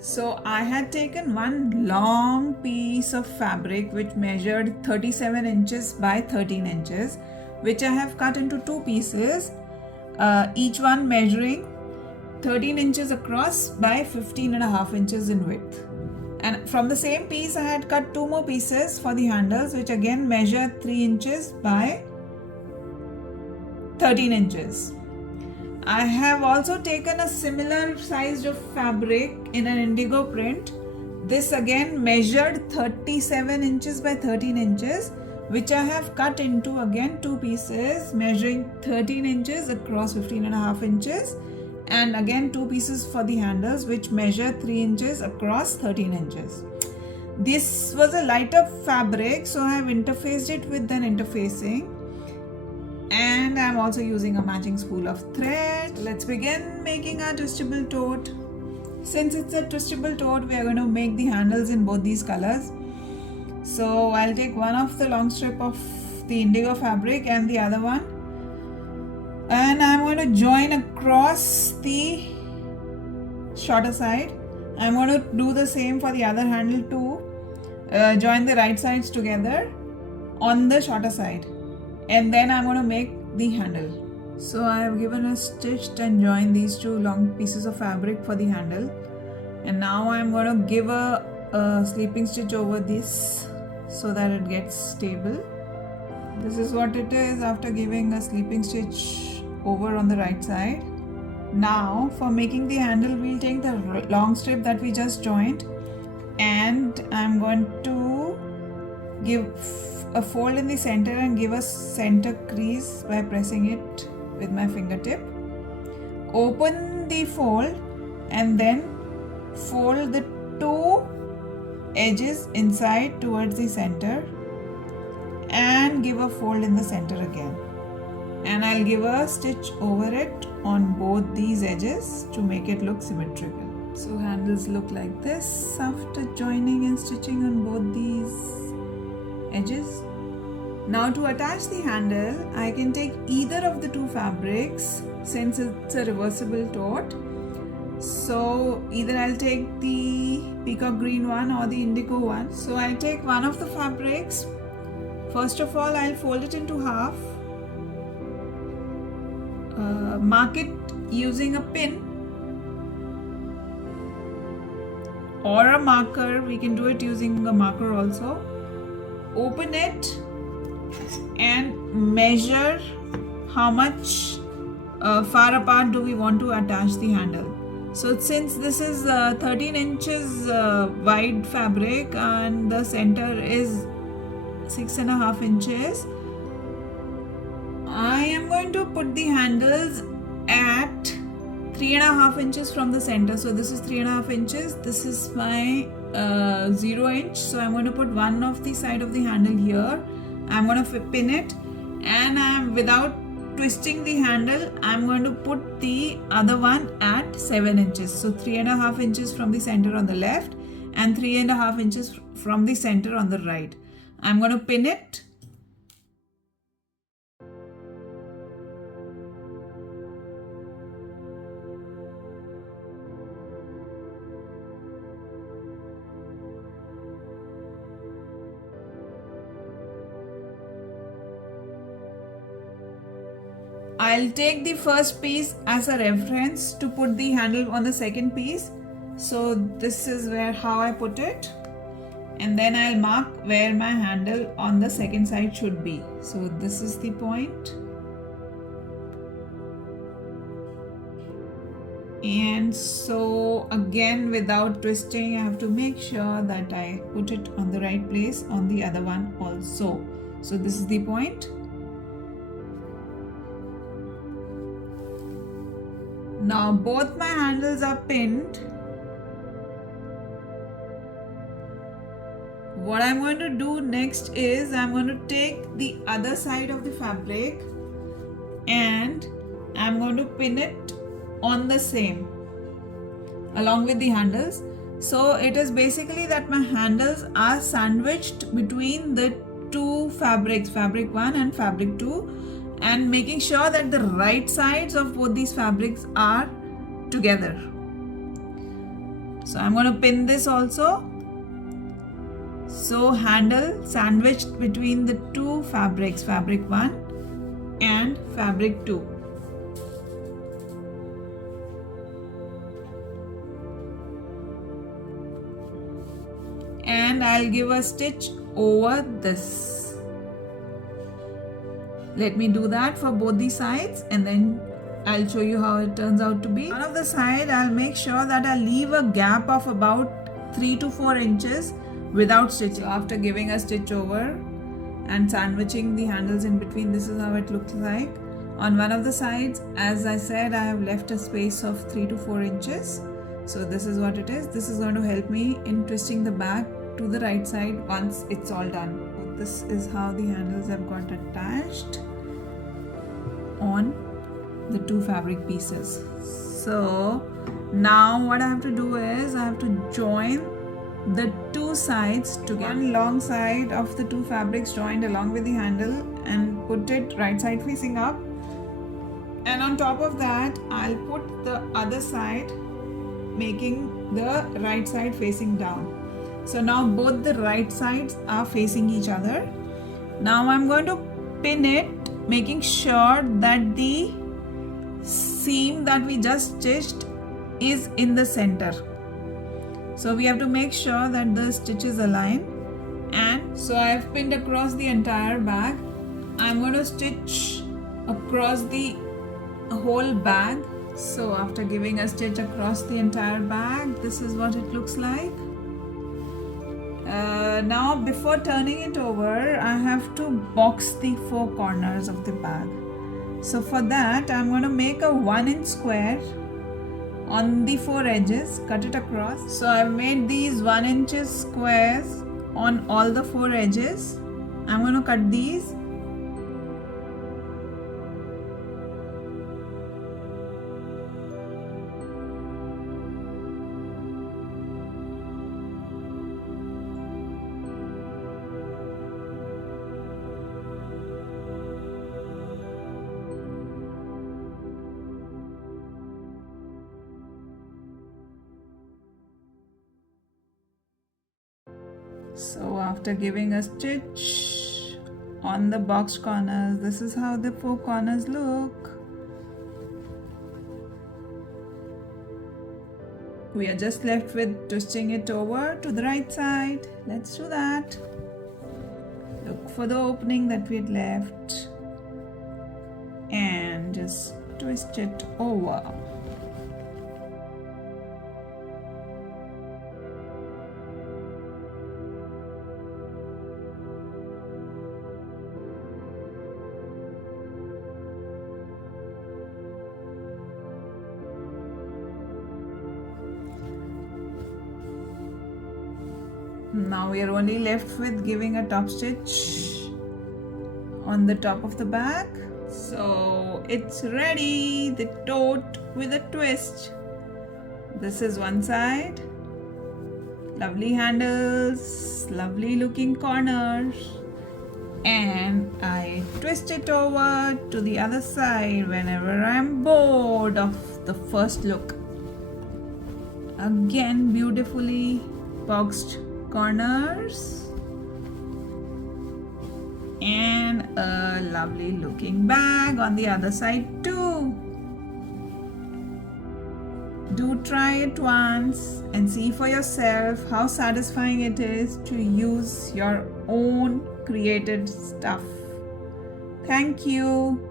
So I had taken one long piece of fabric which measured 37 inches by 13 inches, which I have cut into two pieces, each one measuring 13 inches across by 15.5 inches in width. And from the same piece I had cut two more pieces for the handles, which again measure 3 inches by 13 inches. I have also taken a similar size of fabric in an indigo print. This again measured 37 inches by 13 inches, which I have cut into again two pieces measuring 13 inches across 15.5 inches, and again two pieces for the handles which measure 3 inches across 13 inches. This was a lighter fabric, so I have interfaced it with an interfacing. And I'm also using a matching spool of thread. So let's begin making our twistable tote. Since it's a twistable tote, we are going to make the handles in both these colors. So I'll take one of the long strip of the indigo fabric and the other one, and I'm going to join across the shorter side. I'm going to do the same for the other handle too. Join the right sides together on the shorter side, and then I'm going to make the handle. So I have given a stitched and joined these two long pieces of fabric for the handle, and now I'm going to give a sleeping stitch over this so that it gets stable. This is what it is after giving a sleeping stitch over on the right side. Now for making the handle, we'll take the long strip that we just joined, and I'm going to give a fold in the center and give a center crease by pressing it with my fingertip. Open the fold and then fold the two edges inside towards the center and give a fold in the center again, and I'll give a stitch over it on both these edges to make it look symmetrical. So handles look like this after joining and stitching on both these edges. Now to attach the handle, I can take either of the two fabrics since it's a reversible tote. So either I'll take the peacock green one or the indigo one. So I'll take one of the fabrics. First of all, I'll fold it into half. Mark it using a pin or a marker. We can do it using a marker also. Open it and measure how much far apart do we want to attach the handle. So since this is 13 inches wide fabric and the center is 6.5 inches, I am going to put the handles at 3.5 inches from the center. So this is 3.5 inches. This is my 0 inch. So I'm going to put one of the side of the handle here. I'm going to pin it, and without twisting the handle, I'm going to put the other one at 7 inches. So 3.5 inches from the center on the left and 3.5 inches from the center on the right. I'm going to pin it. I'll take the first piece as a reference to put the handle on the second piece. So this is how I put it, and then I'll mark where my handle on the second side should be. So this is the point, and so again without twisting, I have to make sure that I put it on the right place on the other one also. So this is the point. Now both my handles are pinned. What I'm going to do next is I'm going to take the other side of the fabric and I'm going to pin it on the same along with the handles. So it is basically that my handles are sandwiched between the two fabrics, fabric 1 and fabric 2, and making sure that the right sides of both these fabrics are together. So I'm going to pin this also. So handle sandwiched between the two fabrics, fabric 1 and fabric 2. And I'll give a stitch over this. Let me do that for both the sides and then I'll show you how it turns out to be. One of the side, I'll make sure that I leave a gap of about 3 to 4 inches without stitching. So after giving a stitch over and sandwiching the handles in between, this is how it looks like. On one of the sides, as I said, I have left a space of 3 to 4 inches. So this is what it is. This is going to help me in twisting the back to the right side once it's all done. This is how the handles have got attached on the two fabric pieces. So now what I have to do is I have to join the two sides together. One long side of the two fabrics joined along with the handle and put it right side facing up, and on top of that I'll put the other side making the right side facing down. So now both the right sides are facing each other. Now I'm going to pin it, making sure that the seam that we just stitched is in the center. So we have to make sure that the stitches align. And so I've pinned across the entire bag. I'm going to stitch across the whole bag. So after giving a stitch across the entire bag, this is what it looks like. Now before turning it over, I have to box the 4 corners of the bag. So for that, I'm going to make a 1 inch square on the 4 edges, cut it across. So I've made these 1 inch squares on all the 4 edges. I'm going to cut these. So after giving a stitch on the boxed corners, this is how the 4 corners look. We are just left with twisting it over to the right side. Let's do that. Look for the opening that we had left and just twist it over. Now we are only left with giving a top stitch on the top of the bag. So it's ready, the tote with a twist. This is one side. Lovely handles, lovely looking corners. And I twist it over to the other side whenever I'm bored of the first look. Again, beautifully boxed corners and a lovely looking bag on the other side too. Do try it once and see for yourself how satisfying it is to use your own created stuff. Thank you.